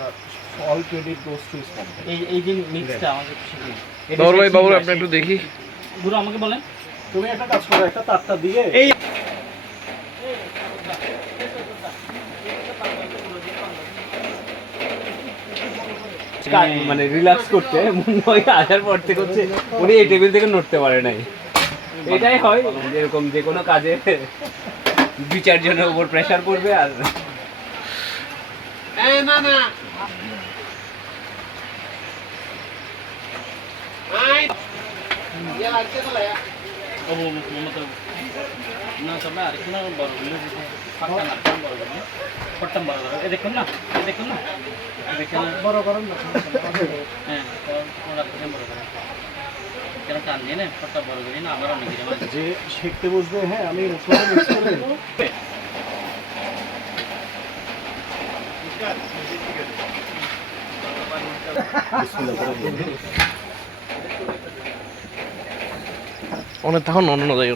এটা all credit goes to spot. এই যে মিক্সটা আমাকে শিখুন। বাবুল ভাই আপনি একটু দেখি। গুরু আমাকে বলেন। তুমি একটা কাজ করো, একটা তারটা দিয়ে এই মানে রিল্যাক্স করতে মনে হয় আসার পর থেকে হচ্ছে উনি এই টেবিল থেকে নড়তে পারে নাই। এটাই হয় যেরকম যে কোনো কাজে 2-4 জনের উপর প্রেসার পড়বে আর না না দেখুন না বড় করেন না। হ্যাঁ কেন টান দিয়ে না ফটটা বড় করি না আমার অনেক যে শিখতে বসবে, হ্যাঁ আমি উপরে মিক্স করে দেবো। অনেক তখন অন্য যাই